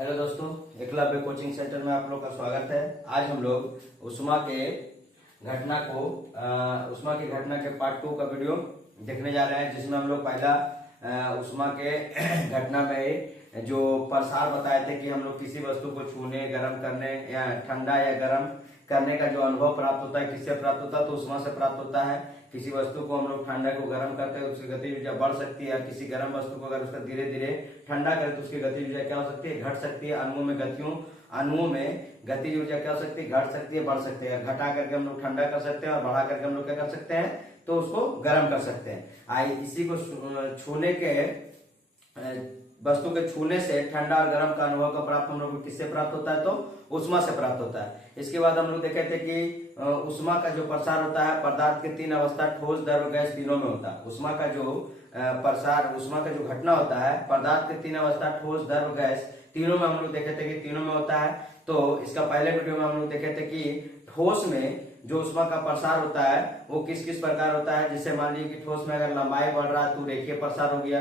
Hello दोस्तों, Eklavya coaching centre में आप लोग का स्वागत है। आज हम लोग उष्मा के उष्मा की घटना के पार्ट 2 का वीडियो देखने जा रहे हैं, जिसमें हम लोग पहला उष्मा के घटना में जो प्रसार बताए थे कि हम लोग किसी वस्तु को छूने, गर्म करने या ठंडा या गर्म करने का जो अनुभव प्राप्त होता है, किससे प्राप्त होता है? तो उष्मा से प्राप्त होता है। किसी वस्तु को हम लोग ठंडा को गर्म करते हैं, उसकी गति ऊर्जा बढ़ सकती है। किसी गर्म वस्तु को अगर उसका धीरे धीरे ठंडा करें तो उसकी गति ऊर्जा क्या हो सकती है? घट सकती है। अणुओं में गति ऊर्जा क्या हो सकती है? घट सकती है, बढ़ सकती है। घटा करके हम लोग ठंडा कर सकते हैं और बढ़ा करके हम लोग क्या कर सकते हैं? तो उसको गर्म कर सकते हैं। इसी को छूने के वस्तु के छूने से ठंडा और गर्म का अनुभव का प्राप्त हम लोग को किससे प्राप्त होता है? तो उष्मा से प्राप्त होता है। इसके बाद हम लोग देखे थे कि उष्मा का जो प्रसार होता है पदार्थ के 3 अवस्था ठोस, द्रव, गैस तीनों में होता है। उष्मा का जो घटना होता है पदार्थ के 3 अवस्था ठोस, द्रव, गैस तीनों में हम लोग देखे थे कि तीनों में होता है। तो इसका पहले वीडियो में हम लोग देखे थे कि ठोस में जो उष्मा का प्रसार होता है वो किस किस प्रकार होता है। जैसे मान लीजिए कि ठोस में अगर लंबाई बढ़ रहा है तो रेखीय प्रसार हो गया।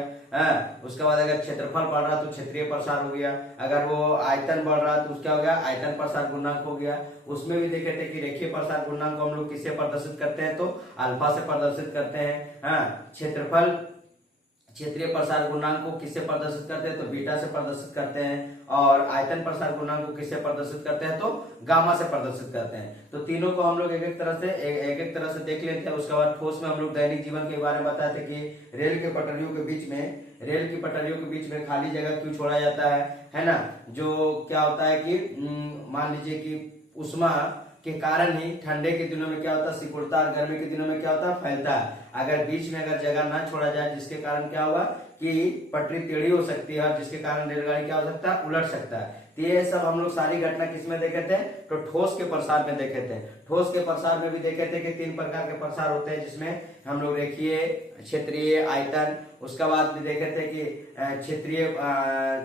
उसके बाद अगर क्षेत्रफल बढ़ रहा है तो क्षेत्रीय प्रसार हो गया। अगर वो आयतन बढ़ रहा है तो क्या हो गया? आयतन प्रसार गुणांक हो गया। उसमें भी देखे थे कि रेखीय प्रसार गुणांक को हम लोग किससे प्रदर्शित करते हैं? तो अल्फा से प्रदर्शित करते हैं। क्षेत्रीय प्रसार गुणांक को किससे प्रदर्शित करते हैं? तो बीटा से प्रदर्शित करते हैं। और आयतन प्रसार गुणांक को किससे प्रदर्शित करते हैं? तो गामा से प्रदर्शित करते हैं। तो तीनों को हम लोग एक एक तरह से देख लेते हैं। उसके बाद ठोस में हम लोग दैनिक जीवन के बारे में बताते थे कि रेल की पटरियों के बीच में खाली जगह क्यों छोड़ा जाता है ना? जो क्या होता है कि मान लीजिए कि उष्मा के कारण ही ठंडे के दिनों में क्या होता है? सिकुड़ता, और गर्मी के दिनों में क्या होता है? फैलता है। अगर बीच में अगर जगह ना छोड़ा जाए जिसके कारण क्या होगा कि पटरी टेढ़ी हो सकती है और जिसके कारण रेलगाड़ी क्या हो सकता है? उलट सकता है। तो ये सब हम लोग सारी घटना किसमें देखे थे? तो ठोस के प्रसार में देखे थे। ठोस के प्रसार में भी देखे थे कि 3 प्रकार के प्रसार होते हैं, जिसमें हम लोग रेखीय, क्षेत्रीय, आयतन। उसके बाद भी देखे थे कि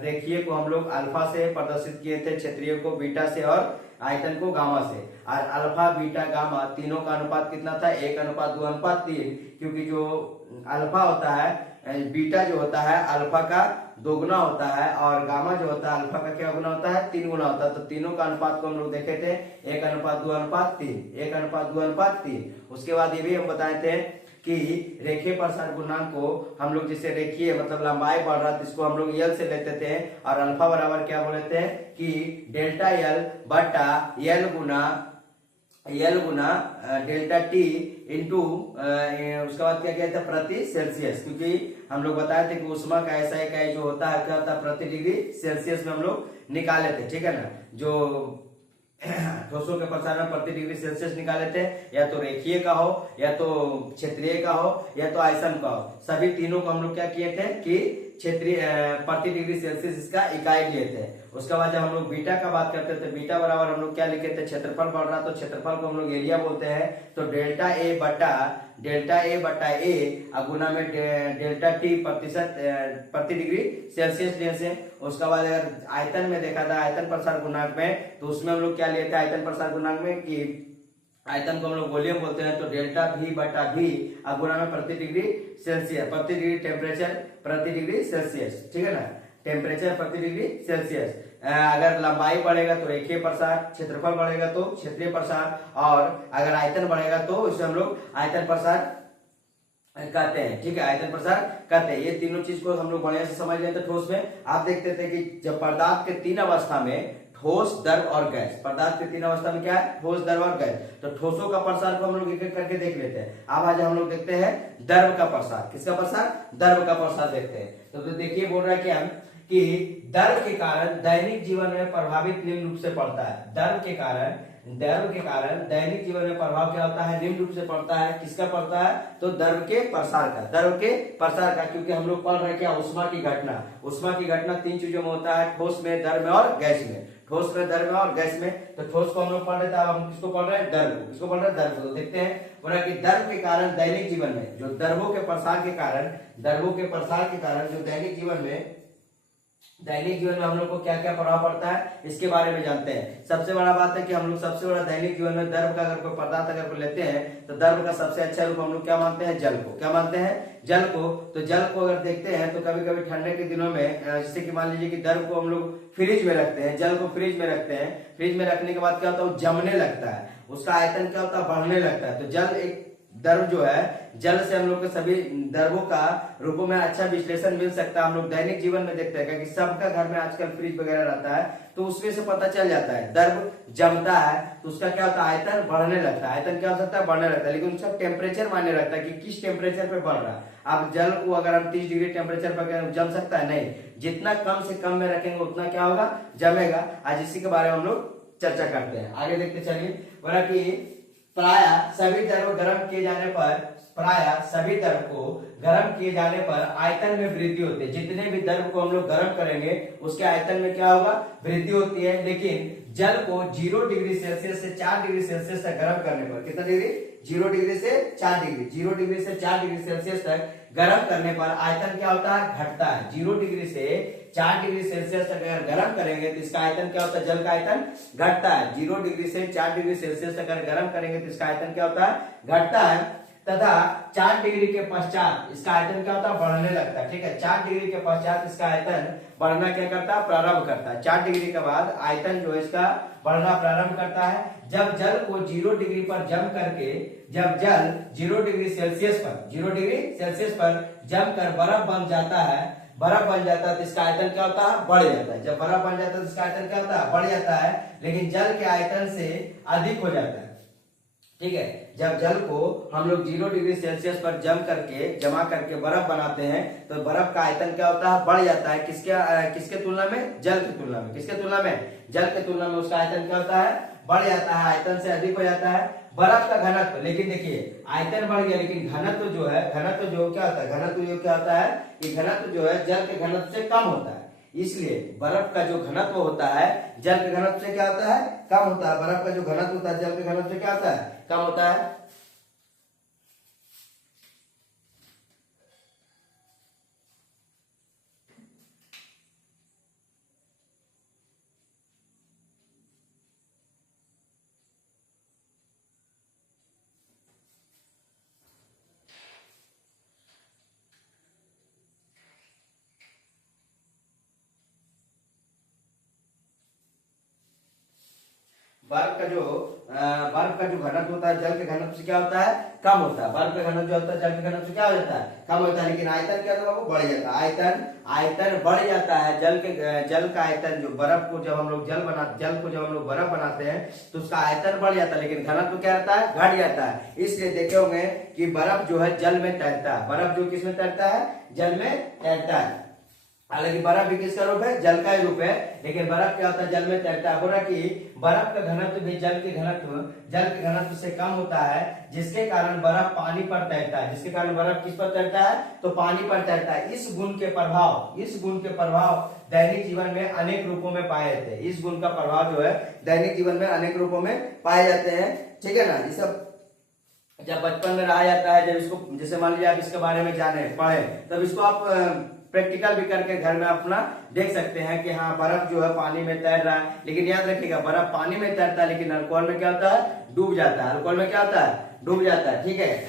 रेखीय को हम लोग अल्फा से प्रदर्शित किए थे, क्षेत्रीय को बीटा से और आयतन को गामा से। और अल्फा, बीटा, गामा तीनों का अनुपात कितना था? 1:2:3। क्योंकि जो अल्फा होता है, बीटा जो होता है अल्फा का 2 गुना होता है, और गामा जो होता है अल्फा का क्या गुना होता है? 3 गुना होता है। तो तीनों का अनुपात को हम लोग देखे थे 1:2:3। उसके बाद ये भी हम बताए थे कि रेखीय प्रसार गुणांक को हम लोग जैसे रेखीय मतलब लंबाई बढ़ रहा है, इसको हम लोग यल से लेते थे, और अल्फा बराबर क्या बोले थे कि डेल्टा यल बटा यल गुना डेल्टा टी इंटू उसके बाद क्या कहते हैं? प्रति सेल्सियस। क्योंकि हम लोग बताए थे कि उष्मा का ऐसा इकाई जो होता है क्या होता है? प्रति डिग्री सेल्सियस में हम लोग निकाले थे, ठीक है ना? जो ठोसों के प्रसार में प्रति डिग्री सेल्सियस निकाले थे, या तो रेखीय का हो, या तो क्षेत्रीय का हो, या तो आयतन का हो। सभी तीनों को हम लोग क्या किए थे कि क्षेत्रीय प्रति डिग्री सेल्सियस इसका इकाई लिए थे। उसके बाद जब हम लोग बीटा का बात करते थे, बीटा बराबर हम लोग क्या लिखे थे? क्षेत्रफल बढ़ रहा तो क्षेत्रफल को हम लोग एरिया बोलते हैं। तो डेल्टा ए बटा ए गुना में डेल्टा टी प्रतिशत प्रति डिग्री सेल्सियस लेने से। उसके बाद अगर आयतन में देखा था, आयतन प्रसार गुणांक में, तो उसमें हम लोग क्या लिए थे आयतन प्रसार गुणांक में कि आयतन को हम लोग वॉल्यूम बोलते हैं। तो डेल्टा V बटा V गुना में प्रति डिग्री सेल्सियस, प्रति डिग्री टेम्परेचर प्रति डिग्री सेल्सियस, ठीक है ना? टेम्परेचर प्रति डिग्री सेल्सियस। अगर लंबाई बढ़ेगा तो रेखीय प्रसार, क्षेत्रफल बढ़ेगा तो क्षेत्रीय प्रसार, और अगर आयतन बढ़ेगा तो इसे हम लोग आयतन प्रसार कहते हैं, ठीक है? आयतन प्रसार कहते हैं। ये तीनों चीज को हम लोग बढ़िया से समझ लेते हैं। ठोस में आप देखते थे कि जब पदार्थ के 3 अवस्था में ठोस, द्रव और गैस, पदार्थ के 3 अवस्था में क्या है? ठोस, द्रव और गैस। तो ठोसों का प्रसार को हम लोग एक एक करके देख लेते हैं। अब आज हम लोग देखते हैं द्रव का प्रसार। किसका प्रसार? द्रव का प्रसार देखते हैं। तो देखिए बोल रहा है क्या कि द्रव के कारण दैनिक जीवन में प्रभावित निम्न रूप से पड़ता है। द्रव के कारण दैनिक जीवन में प्रभाव क्या होता है? निम्न रूप से पड़ता है। किसका पड़ता है? तो द्रव के प्रसार का। क्योंकि हम लोग पढ़ रहे हैं क्या? उष्मा की घटना 3 चीजों में होता है, ठोस में, द्रव में और गैस में। ठोस में, द्रव में और गैस में। तो ठोस को हम लोग पढ़ रहे थे, अब हम किसको पढ़ रहे हैं? द्रव को। किसको पढ़ रहे हैं? द्रव को। तो देखते हैं बोला कि द्रव के कारण दैनिक जीवन में जो द्रवों के प्रसार के कारण जो दैनिक जीवन में दैनिक जीवन में हम लोग को क्या क्या प्रभाव पड़ता है इसके बारे में जानते हैं। सबसे बड़ा बात है कि हम लोग सबसे बड़ा दैनिक जीवन में द्रव का अगर कोई पदार्थ अगर कोई लेते हैं तो द्रव का सबसे अच्छा रूप हम लोग क्या मानते हैं, जल को। क्या मानते हैं, जल को। तो जल को अगर देखते हैं तो कभी कभी ठंडे के दिनों में जैसे कि मान लीजिए कि द्रव को हम लोग फ्रिज में रखते हैं, जल को फ्रिज में रखते हैं। फ्रिज में रखने के बाद क्या होता है, वो जमने लगता है, उसका आयतन क्या होता है, बढ़ने लगता है। तो जल एक द्रव जो है, जल से हम लोग को सभी द्रवों का रूपों में अच्छा विश्लेषण मिल सकता है। हम लोग दैनिक जीवन में देखते हैं क्योंकि सबका घर में आजकल फ्रिज वगैरह रहता है, तो उसमें से पता चल जाता है द्रव जमता है तो उसका क्या होता है, आयतन बढ़ने लगता है। आयतन क्या हो सकता है, बढ़ने लगता है, लेकिन उसका टेम्परेचर मायने रखता है कि किस टेम्परेचर पे बढ़ रहा है। अब जल को अगर हम 30 डिग्री टेम्परेचर पर जम सकता है, नहीं, जितना कम से कम में रखेंगे उतना क्या होगा, जमेगा। आज इसी के बारे में हम लोग चर्चा करते हैं। आगे देखते चलिए, बोला कि प्राय सभी द्रव गर्म किए जाने पर, प्राय सभी द्रव को गर्म किए जाने पर आयतन में वृद्धि होती है। जितने भी द्रव को हम लोग गर्म करेंगे उसके आयतन में क्या होगा, वृद्धि होती है। लेकिन जल को 0 डिग्री सेल्सियस से 4 डिग्री सेल्सियस तक गर्म करने पर, कितना डिग्री, 0 डिग्री से 4 डिग्री, 0 डिग्री से 4 डिग्री सेल्सियस तक गर्म करने पर आयतन क्या होता है, घटता है। 0 डिग्री से 4 डिग्री सेल्सियस तक अगर गर्म करेंगे तो इसका आयतन क्या होता है, जल का आयतन घटता है। 0 डिग्री से 4 डिग्री सेल्सियस तक अगर गर्म करेंगे तो इसका आयतन क्या होता है, घटता है। तथा 4 डिग्री के पश्चात इसका आयतन क्या होता है, बढ़ने लगता है। ठीक है, 4 डिग्री के पश्चात इसका आयतन बढ़ना क्या करता है, प्रारंभ करता है। 4 डिग्री के बाद आयतन जो है इसका बढ़ना प्रारंभ करता है। जब जल को 0 डिग्री पर जम करके, जब जल 0 डिग्री सेल्सियस पर, 0 डिग्री सेल्सियस पर जमकर बर्फ बन जाता है, बर्फ बन जाता है तो इसका आयतन क्या होता है, बढ़ जाता है। जब बर्फ बन जाता है तो इसका आयतन क्या होता है, बढ़ जाता है, लेकिन जल के आयतन से अधिक हो जाता है। ठीक है, जब जल को हम लोग 0 डिग्री सेल्सियस पर जमा करके बर्फ बनाते हैं तो बर्फ का आयतन क्या होता है, बढ़ जाता है। किसके तुलना में, जल की तुलना में। किसके तुलना में, जल के तुलना में उसका आयतन क्या होता है, बढ़ जाता है, आयतन से अधिक हो जाता है। बर्फ का घनत्व, लेकिन देखिए आयतन बढ़ गया लेकिन घनत्व जो है, घनत्व जो क्या होता है, घनत्व जो क्या होता है, कि घनत्व जो है जल के घनत्व से कम होता है। इसलिए बर्फ का जो घनत्व होता है जल के घनत्व से क्या होता है, कम होता है। बर्फ का जो घनत्व होता है जल के घनत्व से क्या होता है, कम होता है। बर्फ का जो घनत्व होता है जल के घनत्व से क्या होता है, कम होता है। बर्फ का घनत्व जो होता है जल के घनत्व से क्या हो जाता है, कम होता है। लेकिन आयतन क्या होता है, वो बढ़ जाता है। आयतन बढ़ जाता है। जल का आयतन, जो बर्फ को जब हम लोग जल को जब हम लोग बर्फ बनाते हैं तो उसका आयतन बढ़ जाता है, लेकिन घनत्व क्या रहता है, घट जाता है। इसलिए देखे होंगे कि बर्फ जो है जल में तैरता है। बर्फ जो किस में तैरता है, जल में तैरता है। हालांकि बर्फ भी किसका रूप है, जल का ही रूप है, लेकिन बर्फ क्या होता है, जल में तैरता है। बोला कि बर्फ का घनत्व भी जल के घनत्व से कम होता है, जिसके कारण बर्फ पानी पर तैरता है। जिसके कारण बर्फ किस पर तैरता है, तो पानी पर तैरता है। इस गुण के प्रभाव दैनिक जीवन में अनेक रूपों में पाए जाते हैं। इस गुण का प्रभाव जो है दैनिक जीवन में अनेक रूपों में पाए जाते हैं। ठीक है ना, ये सब जब बचपन में रहा जाता है, जब इसको जैसे मान लीजिए आप इसके बारे में जाने पढ़े, तब इसको आप प्रैक्टिकल भी करके घर में अपना देख सकते हैं कि हाँ बर्फ जो है पानी में तैर रहा है। लेकिन याद रखिएगा, बर्फ पानी में तैरता है लेकिन अल्कोहल में क्या होता है, डूब जाता है। अल्कोहल में क्या होता है, डूब जाता है। ठीक है,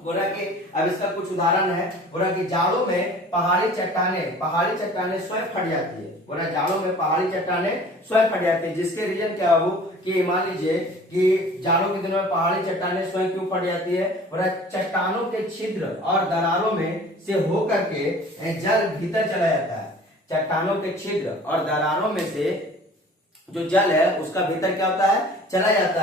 बोला कि अब इसका कुछ उदाहरण है। बोला कि जाड़ों में पहाड़ी चट्टाने स्वयं फट जाती है। बोला जाड़ों में पहाड़ी चट्टाने स्वयं फट जाती है, जिसके रीजन क्या हो कि मान लीजिए कि जाड़ों के दिनों में पहाड़ी चट्टाने स्वयं क्यों फट जाती है। बोला चट्टानों के छिद्र और दरारों में से होकर के जल भीतर चला जाता है। चट्टानों के छिद्र और दरारों में से जो जल है उसका भीतर क्या होता है, चला जाता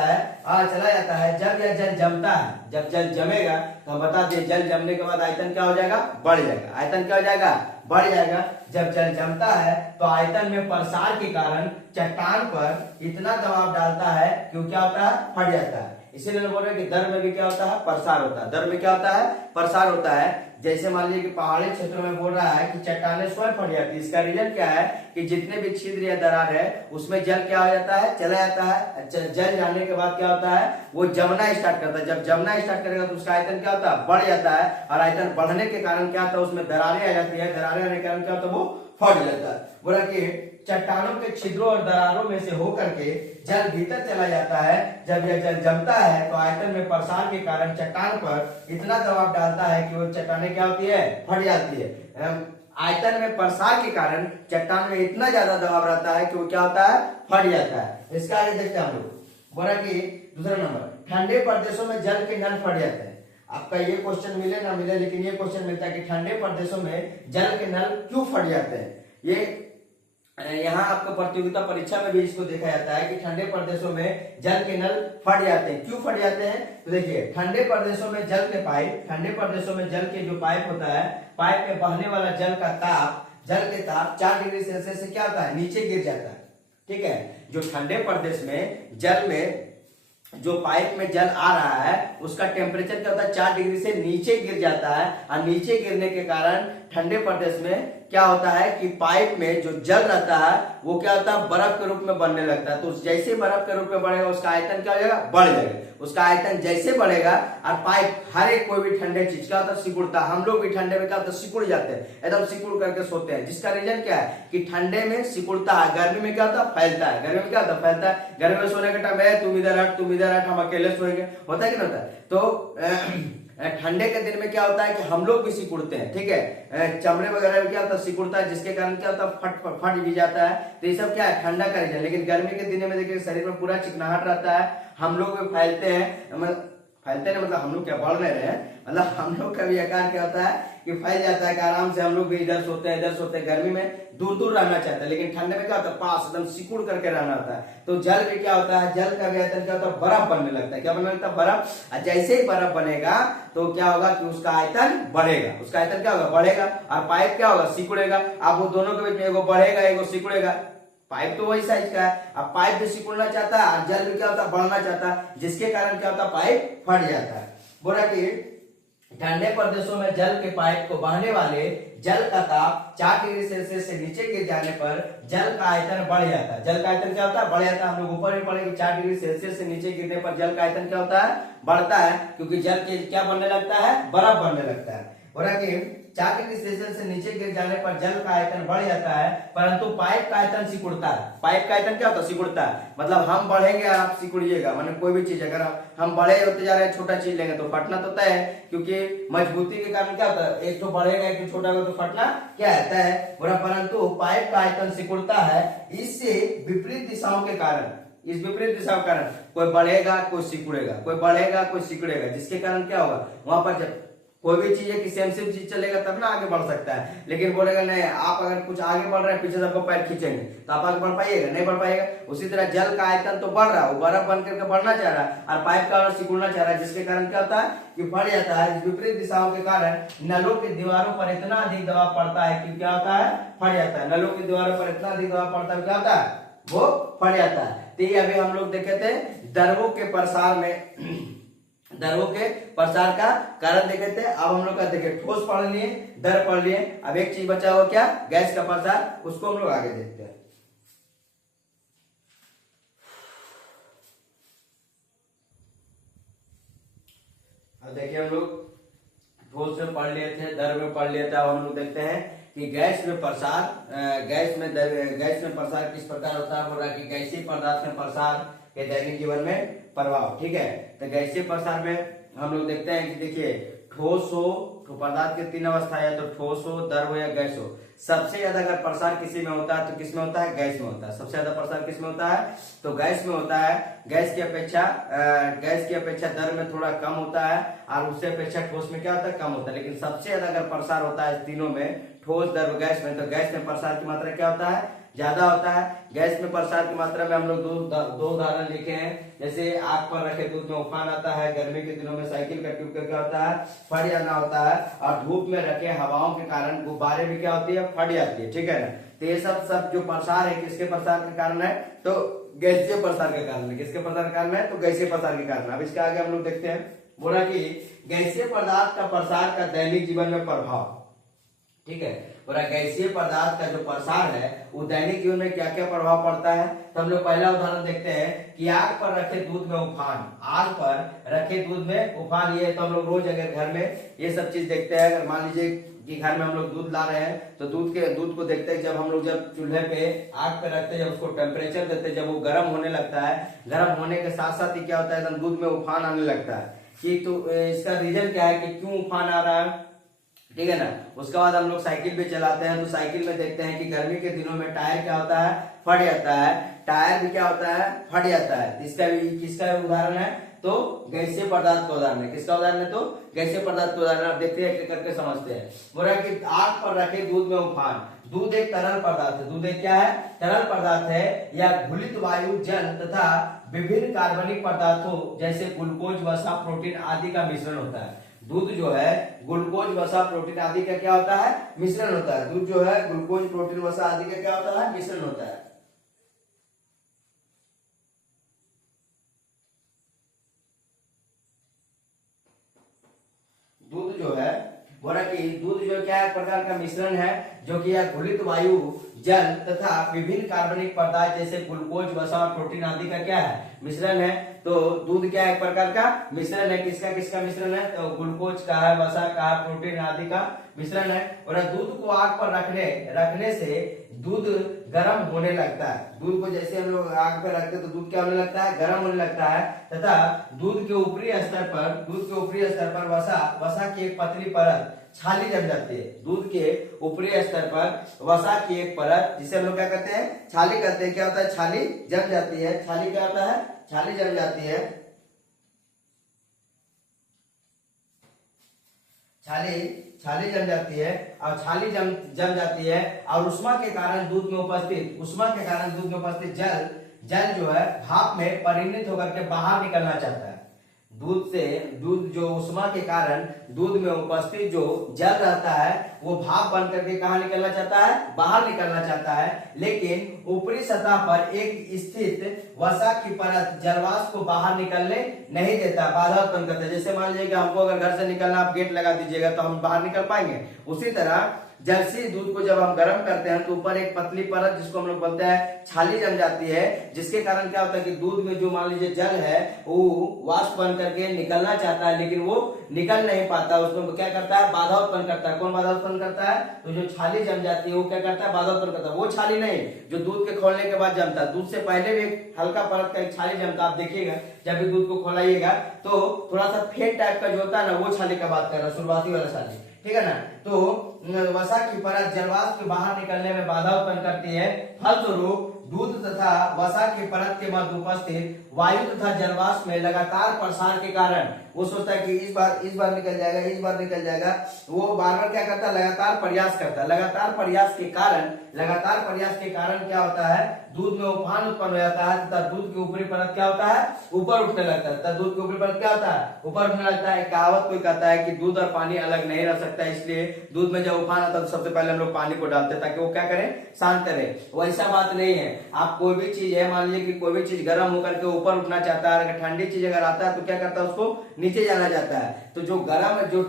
है। जब यह जल जमता है, जब जल जमेगा तो हम बता दें जल जमने के बाद आयतन क्या हो जाएगा, बढ़ जाएगा। आयतन क्या हो जाएगा, बढ़ जाएगा। जब जल जमता है तो आयतन में प्रसार के कारण चट्टान पर इतना दबाव डालता है कि क्या होता है, फट जाता है। इसीलिए बोल रहे हैं कि दर में भी क्या होता है, प्रसार होता है। दर में क्या होता है, प्रसार होता है। जैसे मान लीजिए कि पहाड़ी क्षेत्रों में बोल रहा है कि चट्टानें स्वयं फट जाती है। इसका रीजन क्या है कि जितने भी छिद्र या दरार है उसमें जल क्या हो जाता है, चला जाता है। जल जाने के बाद क्या होता है, वो जमना स्टार्ट करता है। जब जमना स्टार्ट करेगा तो उसका आयतन क्या होता है, बढ़ जाता है। और आयतन बढ़ने के कारण क्या होता है, उसमें दरारें आ जाती है। दरारें आने के कारण क्या होता है, वो फट जाता है। बोला कि चट्टानों के छिद्रों और दरारों में से होकर के जल भीतर चला जाता है। जब यह जल जमता है तो आयतन में प्रसार के कारण चट्टान पर इतना दबाव डालता है कि वो चट्टानें क्या होती है, फट जाती है। आयतन में प्रसार के कारण चट्टान में इतना ज्यादा दबाव रहता है कि वो क्या होता है, फट जाता है। इसका आगे देखते हैं हम लोग। बोला कि दूसरा नंबर, ठंडे प्रदेशों में जल के नल फट जाते हैं। आपका ये क्वेश्चन मिले ना मिले, लेकिन ये क्वेश्चन मिलता है कि ठंडे प्रदेशों में जल के नल क्यों फट जाते हैं। ये यहाँ आपको प्रतियोगिता परीक्षा में भी इसको देखा जाता है कि ठंडे प्रदेशों में जल के नल फट जाते हैं। क्यों फट जाते हैं, तो देखिए ठंडे प्रदेशों में जल के पाइप, ठंडे प्रदेशों में जल के जो पाइप होता है, पाइप में बहने वाला जल का ताप, जल के ताप 4 डिग्री सेल्सियस से क्या होता है, नीचे गिर जाता है। ठीक है, जो ठंडे प्रदेश में जल में जो पाइप में जल आ रहा है उसका टेम्परेचर क्या होता है, 4 डिग्री से नीचे गिर जाता है। और नीचे गिरने के कारण ठंडे प्रदेश में क्या होता है कि पाइप में जो जल रहता है वो क्या होता है, बर्फ के रूप में बनने लगता है। तो जैसे बर्फ के रूप में बढ़ेगा उसका आयतन क्या हो जाएगा, बढ़ जाएगा। उसका आयतन जैसे बढ़ेगा और पाइप हर एक कोई भी ठंडे चीज क्या होता है, सिकुड़ता है। हम लोग भी ठंडे में क्या होता है, सिकुड़ जाते हैं, एकदम सिकुड़ करके सोते हैं। जिसका रीजन क्या है कि ठंडे में सिकुड़ता है, गर्मी में क्या होता है, फैलता है। गर्मी में क्या होता है, फैलता है। गर्मी में सोने का टाइम है, तुम इधर हट तुम इधर हट, हम अकेले सोएंगे, होता है कि नहीं होता है। तो ठंडे के दिन में क्या होता है कि हम लोग भी सिकुड़ते हैं। ठीक है, चमड़े वगैरह में क्या होता है, सिकुड़ता है, जिसके कारण क्या होता है, फट भी जाता है। तो ये सब क्या है, ठंडा का रीजन। लेकिन गर्मी के दिन में देखिए शरीर में पूरा चिकनाहट रहता है, हम लोग भी फैलते हैं। फैलते हैं मतलब हम लोग क्या बढ़ नहीं रहे हैं, मतलब हम लोग का भी आकार क्या होता है कि फैल जाता है कि आराम से हम लोग भी इधर सोते हैं इधर सोते हैं। गर्मी में दूर दूर रहना चाहता है, लेकिन ठंडे में क्या होता है, पास एकदम सिकुड़ करके रहना होता है। तो जल में क्या होता है, जल का भी आयतन क्या होता है, बर्फ बनने लगता है। क्या बनने लगता है, बर्फ। और जैसे ही बर्फ बनेगा तो क्या होगा कि उसका आयतन बढ़ेगा। उसका आयतन क्या होगा, बढ़ेगा। और पाइप क्या होगा, सिकुड़ेगा। अब वो दोनों के बीच में एगो बढ़ेगा एगो सिकुड़ेगा। पाइप तो वही साइज का है, अब पाइप भी सिकुड़ना चाहता है और जल भी क्या होता है, बढ़ना चाहता है, जिसके कारण क्या होता है, पाइप फट जाता है। बोला कि ठंडे प्रदेशों में जल के पाइप को बहने वाले जल का ताप 4 डिग्री सेल्सियस से नीचे गिर जाने पर जल का आयतन बढ़ जाता है। जल का आयतन क्या होता है, बढ़ जाता है। हम लोग ऊपर भी पढ़े कि 4 डिग्री सेल्सियस से नीचे गिरने पर जल का आयतन क्या होता है, बढ़ता है। क्योंकि जल के क्या बनने लगता है, बर्फ बनने लगता है। बोला कि 4 डिग्री सेल्सियस से नीचे गिर जाने पर जल का आयतन बढ़ जाता है, परंतु पाइप का आयतन सिकुड़ता है। पाइप का आयतन क्या होता है, सिकुड़ता है। मतलब हम बढ़ेंगे आप सिकुड़िएगा। माने कोई भी चीज अगर हम बड़े होते जा रहे हैं, छोटा चीज लेंगे तो फटना तो तय है, क्योंकि मजबूती के कारण क्या होता है, एक तो बढ़ेगा एक तो छोटा होगा तो फटना क्या है, तय है। परंतु पाइप का आयतन सिकुड़ता है। इससे विपरीत दिशाओं के कारण, इस विपरीत दिशा के कारण कोई बढ़ेगा कोई सिकुड़ेगा, कोई बढ़ेगा कोई सिकुड़ेगा, जिसके कारण क्या होगा, वहां पर जब कोई भी चीज है कि सेम चीज चलेगा तब ना आगे बढ़ सकता है। लेकिन बोलेगा नहीं, आप अगर कुछ आगे बढ़ रहे हैं पीछे सबको पैर खींचेंगे तो आप आगे बढ़ पाइएगा, नहीं बढ़ पाइएगा। उसी तरह जल का आयतन तो बढ़ रहा है, वो बर्फ बन करके बढ़ना चाह रहा है और पाइप का सिकुड़ना चाह रहा है, जिसके कारण क्या होता है कि फट जाता है। विपरीत दिशाओं के कारण नलों की दीवारों पर इतना अधिक दबाव पड़ता है कि क्या होता है, फट जाता है। नलों की दीवारों पर इतना अधिक दबाव पड़ता है, क्या होता है, वो फट जाता है। तो ये अभी हम लोग देखे थे द्रवों के प्रसार में, द्रवों के प्रसार का कारण देखे थे। अब हम लोग का देखे ठोस पढ़ लिए, दर पढ़ लिए। अब एक चीज बचा हुआ क्या, गैस का प्रसार, उसको हम लोग आगे देखते हैं। अब देखिए हम लोग ठोस में पढ़ लिए थे, दर में पढ़ लिए थे। अब हम लोग देखते हैं कि गैस में प्रसार, गैस में प्रसार किस प्रकार होता है। बोल रहा है कि गैसीय पदार्थ में प्रसार के दैनिक जीवन में प्रभाव। ठीक है, तो गैसीय प्रसार में हम लोग देखते हैं कि देखिए ठोस हो, पदार्थ के 3 अवस्था है, तो ठोस हो, द्रव हो या गैस हो। सबसे ज्यादा अगर प्रसार किसी में होता है तो किस में होता है, गैस में होता है। सबसे ज्यादा प्रसार किस में होता है, तो गैस में होता है। गैस की अपेक्षा द्रव में थोड़ा कम होता है और उससे अपेक्षा ठोस में क्या होता है, कम होता है। लेकिन सबसे ज्यादा अगर प्रसार होता है तीनों में, ठोस, द्रव, गैस में, तो गैस में प्रसार की मात्रा क्या होता है, ज्यादा होता है। गैस में प्रसार की मात्रा में हम लोग दो उदाहरण लिखे हैं। जैसे आग पर रखे दूध में उफान आता है, गर्मी के दिनों में साइकिल का ट्यूब क्या होता है, फट जाना होता है, और धूप में रखे हवाओं के कारण गुब्बारे भी क्या होती है, फट जाती है। ठीक है ना, तो ये सब जो प्रसार है किसके प्रसार के कारण है, तो गैसीय प्रसार के कारण है। किसके प्रसार के कारण है, तो गैसीय प्रसार के कारण। अब इसके आगे हम लोग देखते हैं। बोला कि गैसीय पदार्थ का प्रसार का दैनिक जीवन में प्रभाव। ठीक है, और गैसीय पदार्थ का जो प्रसार है वो दैनिक जीवन में क्या क्या प्रभाव पड़ता है। तो हम लोग पहला उदाहरण देखते हैं कि आग पर रखे दूध में उफान। आग पर रखे दूध में उफान, ये तो हम लोग रोज अगर घर में ये सब चीज देखते हैं। अगर मान लीजिए कि घर में हम लोग दूध ला रहे हैं तो दूध को देखते हैं, जब हम लोग जब चूल्हे पे आग पे रखते हैं, जब उसको टेम्परेचर देते हैं, जब वो गर्म होने लगता है, गर्म होने के साथ साथ ही क्या होता है, एकदम दूध में उफान आने लगता है। कि तो इसका रीजन क्या है कि क्यों उफान आ रहा है, ठीक है ना। उसके बाद हम लोग साइकिल पे चलाते हैं तो साइकिल में देखते हैं कि गर्मी के दिनों में टायर क्या होता है, फट जाता है। टायर भी क्या होता है, फट जाता है। इसका भी किसका उदाहरण है, तो गैसीय पदार्थ का उदाहरण है। किसका उदाहरण है, तो गैसीय पदार्थ का उदाहरण। आप देखते हैं एक करके समझते हैं। बोला कि आग पर रखे दूध में उफान। दूध एक तरल पदार्थ है। दूध एक क्या है, तरल पदार्थ है। या घुलित वायु, जल तथा विभिन्न कार्बनिक पदार्थों जैसे ग्लूकोज, वसा, प्रोटीन आदि का मिश्रण होता है। दूध जो है ग्लूकोज, वसा, प्रोटीन आदि का क्या होता है, मिश्रण होता है। दूध जो है ग्लूकोज, प्रोटीन, वसा आदि का क्या होता है, मिश्रण होता है। दूध जो है, बोला कि दूध जो क्या एक प्रकार का मिश्रण है, जो कि यह घुलित वायु, जल तथा विभिन्न कार्बनिक पदार्थ जैसे ग्लूकोज, वसा और प्रोटीन आदि का क्या है, मिश्रण है। तो दूध क्या एक प्रकार का मिश्रण है। किसका किसका मिश्रण है, तो ग्लूकोज का है, वसा का है, प्रोटीन आदि का मिश्रण है। और दूध को आग पर रखने से दूध गर्म होने लगता है। दूध को जैसे हम लोग आग पर रखते हैं तो दूध क्या होने लगता है, गर्म होने लगता है। तथा दूध के ऊपरी स्तर पर वसा की एक पतली परत, छाली जम जाती है। दूध के ऊपरी स्तर पर वसा की एक परत, जिसे हम लोग क्या कहते हैं, छाली कहते हैं। क्या होता है, छाली जम जाती है। छाली क्या होता है, छाली जम जाती है। छाली जम जाती है। और छाली जम जाती है और उष्मा के कारण दूध में उपस्थित जल जो है भाप में परिणत होकर के बाहर निकलना चाहता है। दूध जो उष्मा के कारण दूध में उपस्थित जो जल रहता है वो भाप बन करके कहाँ निकलना चाहता है, बाहर निकलना चाहता है। लेकिन ऊपरी सतह पर एक स्थित वसा की परत जलवाष्प को बाहर निकलने नहीं देता, बाधा उत्पन्न करता है। जैसे मान लीजिए कि हमको अगर घर से निकलना, आप गेट लगा दीजिएगा तो हम बाहर निकल पाएंगे। उसी तरह जर्सी दूध को जब हम गर्म करते हैं तो ऊपर एक पतली परत, जिसको हम लोग बोलते हैं छाली, जम जाती है। जिसके कारण क्या होता है कि दूध में जो मान लीजिए जल है वो वाष्प बन करके निकलना चाहता है, लेकिन वो निकल नहीं पाता। उसमें क्या करता है, बाधा उत्पन्न करता है। कौन बाधा उत्पन्न करता है, तो जो छाली जम जाती है वो क्या करता है, बाधा उत्पन्न करता है। वो छाली नहीं जो दूध के खोलने के बाद जमता है। दूध से पहले भी एक हल्का परत का एक छाली जमता, आप देखिएगा जब भी दूध को खोलाइएगा तो थोड़ा सा फेट टाइप का जो होता है ना, वो छाली का बात कर रहा है, शुरुआती वाला छाली, ठीक है ना। तो वसा की परत जलवाष्प के बाहर निकलने में बाधा उत्पन्न करती है। फलस्वरूप दूध तथा वसा की परत के मध्य उपस्थित वायु तथा जलवाष्प में लगातार प्रसार के कारण वो सोचता है कि इस बार निकल जाएगा। वो बार बार क्या करता है, लगातार प्रयास करता है। लगातार प्रयास के कारण क्या होता है, दूध में उफान उत्पन्न हो जाता है तथा दूध की ऊपरी परत क्या होता है, ऊपर उठने लगता है। दूध की ऊपरी परत क्या होता है, ऊपर उठने लगता है। कहावत कोई कहता है कि दूध और पानी अलग नहीं रह सकता, इसलिए दूध में जब उफान आता है तो सबसे पहले हम लोग पानी को डालते हैं ताकि वो क्या करे, शांत रहे। वैसा बात नहीं है। आप कोई भी चीज है, मान लीजिए कि कोई भी चीज गर्म होकर के ऊपर उठना चाहता है, अगर ठंडी चीज अगर आता है तो क्या करता है, उसको नीचे जाना चाहता है। तो जो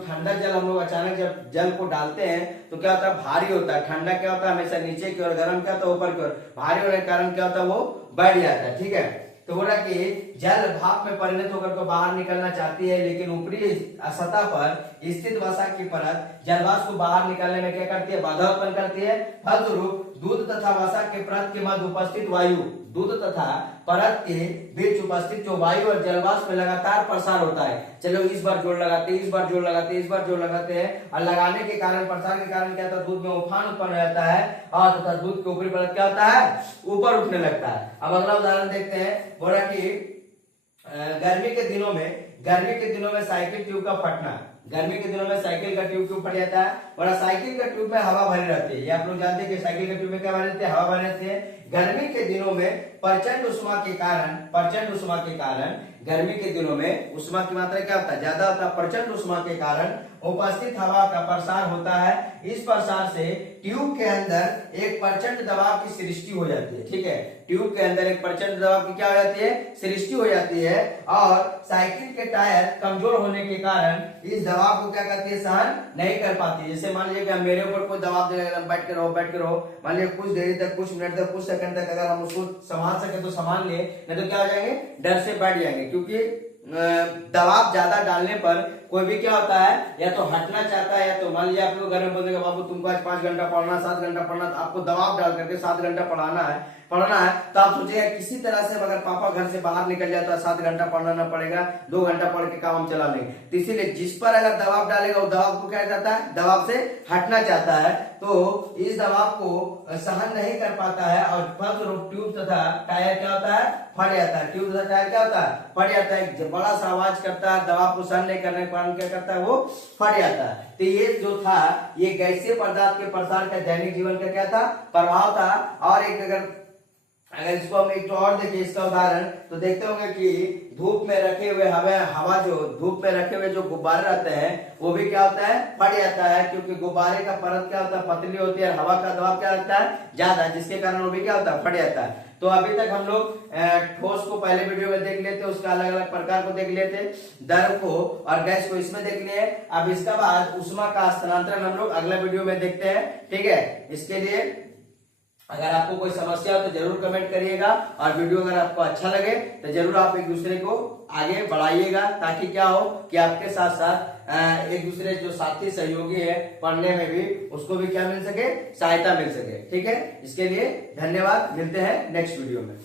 ठंडा जल हम लोग अचानक जब जल को डालते हैं तो क्या होता है, भारी होता है। ठंडा क्या होता है, हमेशा नीचे की ओर, गर्म क्या होता है, ऊपर की ओर। भारी होने के कारण क्या होता है, वो बढ़ जाता है, ठीक है। तो बोला कि जल भाप में परिणत होकर के बाहर निकलना चाहती है, लेकिन ऊपरी सतह पर स्थित वसा की परत जलवाष्प को बाहर निकलने में क्या करती है, बाधा उत्पन्न करती है। फलस्वरूप दूध तथा वसा के परत के मध्य उपस्थित वायु, दूध तथा परत के बीच उपस्थित जो वायु और जलवाष्प में लगातार प्रसार होता है। चलो इस बार जोड़ लगाते हैं और लगाने के कारण, प्रसार के कारण क्या होता है, दूध में उफान उत्पन्न हो जाता है और तथा दूध के ऊपरी परत क्या होता है, ऊपर उठने लगता है। अब अगला उदाहरण देखते हैं। बोला कि गर्मी के दिनों में साइकिल ट्यूब का फटना। गर्मी के दिनों में साइकिल का ट्यूब क्यों फट जाता है, और साइकिल का ट्यूब में हवा भरी रहती है। ये आप लोग जानते हैं कि साइकिल के ट्यूब में क्या भरी रहती है, हवा भरी रहती है। गर्मी के दिनों में प्रचंड उष्मा के कारण गर्मी के दिनों में उष्मा की मात्रा क्या होता है, ज्यादा होता है। प्रचंड उष्मा के कारण उपस्थित हवा का प्रसार होता है। इस प्रसार से ट्यूब के अंदर एक प्रचंड दबाव की सृष्टि हो जाती है, ठीक है। ट्यूब के अंदर एक प्रचंड दबाव की क्या हो जाती है, सृष्टि हो जाती है। और साइकिल के टायर कमजोर होने के कारण इस दबाव को क्या करती है, सहन नहीं कर पाती। जैसे मान लीजिए कि मेरे ऊपर कोई दबाव देगा, बैठ के रहो, मान लीजिए कुछ देरी तक, कुछ मिनट तक, कुछ सेकंड तक अगर हम उसको संभाल सके तो संभाल ले, नहीं तो क्या हो जाएंगे, डर से बैठ जाएंगे। क्योंकि दबाव ज्यादा डालने पर कोई भी क्या होता है, या तो हटना चाहता है, या तो मान लीजिए आप लोग घर में बोलेगा बाबू तुमको आज 5 घंटा पढ़ना, 7 घंटा पढ़ना, तो आपको दबाव डाल करके 7 घंटा पढ़ना है, तो आप सोचिएगा किसी तरह से अगर पापा घर से बाहर निकल जाता है 7 घंटा पढ़ना ना पड़ेगा, 2 घंटा पढ़ के काम हम चला लेंगे। तो इसीलिए जिस पर अगर दबाव डालेगा वो दबाव को क्या चाहता है, दबाव से हटना चाहता है, तो इस दबाव को सहन नहीं कर पाता है और फलस्वरूप ट्यूब तथा टायर क्या होता है, फट जाता है। ट्यूब तथा टायर क्या होता है, फट जाता है। जब बड़ा सा आवाज करता है, दबाव को सहन नहीं करने के कारण क्या करता है, वो फट जाता है। तो ये जो था, ये गैसीय पदार्थ के प्रसार का दैनिक जीवन का क्या था, प्रभाव था। और एक अगर इसको हम एक तो और देखिए इसका उदाहरण, तो देखते होंगे कि धूप में रखे हुए हवा जो धूप में रखे हुए जो गुब्बारे रहते हैं वो भी क्या होता है, फट जाता है, क्योंकि गुब्बारे का परत क्या होता है, पतली होती है, हवा का दबाव क्या रहता है, ज्यादा, जिसके कारण वो भी क्या होता है, फट जाता है। तो अभी तक हम लोग ठोस को पहले वीडियो में देख लेते, उसका अलग अलग प्रकार को देख लेते, द्रव को और गैस को इसमें देख लिए। अब इसका बाद उष्मा का स्थानांतरण हम लोग अगला वीडियो में देखते हैं, ठीक है। इसके लिए अगर आपको कोई समस्या हो तो जरूर कमेंट करिएगा, और वीडियो अगर आपको अच्छा लगे तो जरूर आप एक दूसरे को आगे बढ़ाइएगा, ताकि क्या हो कि आपके साथ साथ एक दूसरे जो साथी सहयोगी है पढ़ने में भी, उसको भी क्या मिल सके, सहायता मिल सके, ठीक है। इसके लिए धन्यवाद, मिलते हैं नेक्स्ट वीडियो में।